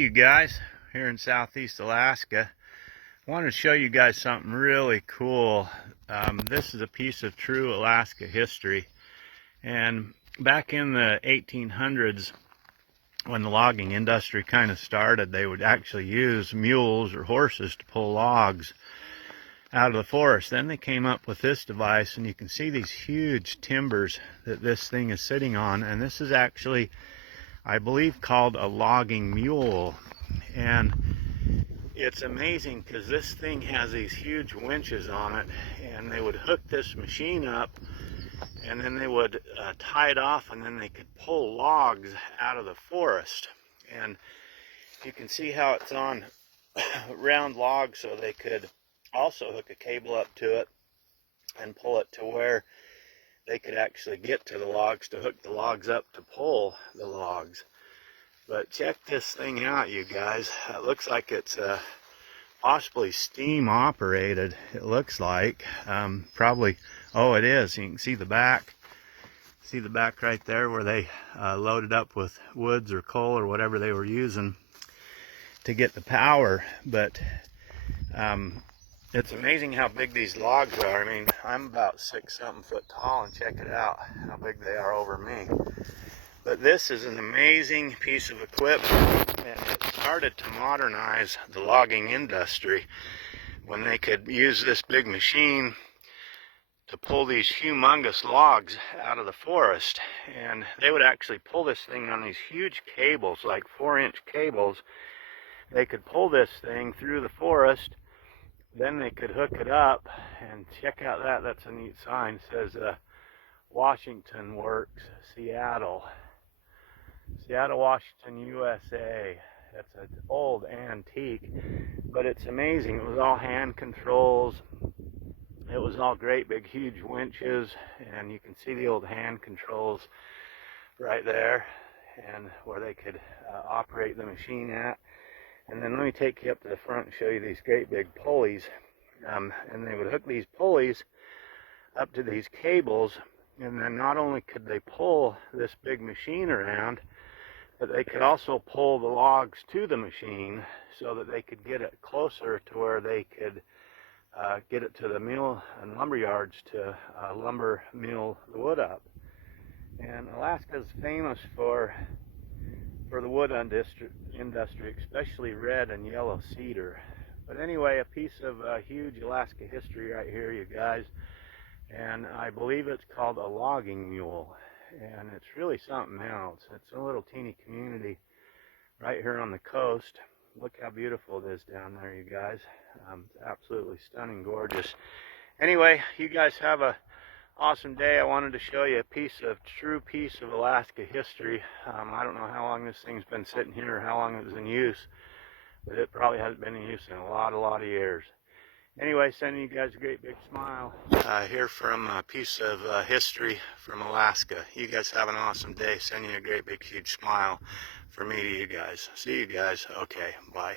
You guys, here in southeast Alaska, I wanted to show you guys something really cool. This is a piece of true Alaska history, and back in the 1800s when the logging industry kind of started, they would actually use mules or horses to pull logs out of the forest. Then they came up with this device, and you can see these huge timbers that this thing is sitting on, and this is actually, I believe, called a logging mule. And it's amazing because this thing has these huge winches on it, and they would hook this machine up, and then they would tie it off, and then they could pull logs out of the forest. And you can see how it's on round logs, so they could also hook a cable up to it and pull it to where they could actually get to the logs to hook the logs up to pull the logs. But check this thing out, you guys. It looks like it's possibly steam operated. It looks like probably, oh, it is. You can see the back. See the back right there where they loaded up with woods or coal or whatever they were using to get the power. But it's amazing how big these logs are. I mean, I'm about 6-something foot tall, and check it out how big they are over me. But this is an amazing piece of equipment, and it started to modernize the logging industry when they could use this big machine to pull these humongous logs out of the forest. And they would actually pull this thing on these huge cables, like 4-inch cables. They could pull this thing through the forest, then they could hook it up, and check out that. That's a neat sign. It says Washington Works, Seattle, Washington, USA. That's an old antique, but it's amazing. It was all hand controls. It was all great big huge winches, and you can see the old hand controls right there, and where they could operate the machine at. And then let me take you up to the front and show you these great big pulleys. And they would hook these pulleys up to these cables, and then not only could they pull this big machine around, but they could also pull the logs to the machine so that they could get it closer to where they could get it to the mill and lumber yards to lumber mill the wood up. And Alaska is famous for the wood industry, especially red and yellow cedar. But anyway, a piece of huge Alaska history right here, you guys. And I believe it's called a logging mule. And it's really something else. It's a little teeny community right here on the coast. Look how beautiful it is down there, you guys. It's absolutely stunning, gorgeous. Anyway, you guys have a awesome day. I wanted to show you a true piece of Alaska history. I don't know how long this thing's been sitting here or how long it was in use, but it probably hasn't been in use in a lot of years. Anyway, sending you guys a great big smile here from a piece of history from Alaska. You guys have an awesome day. Sending you a great big huge smile from me to you guys. See you guys. Okay, bye.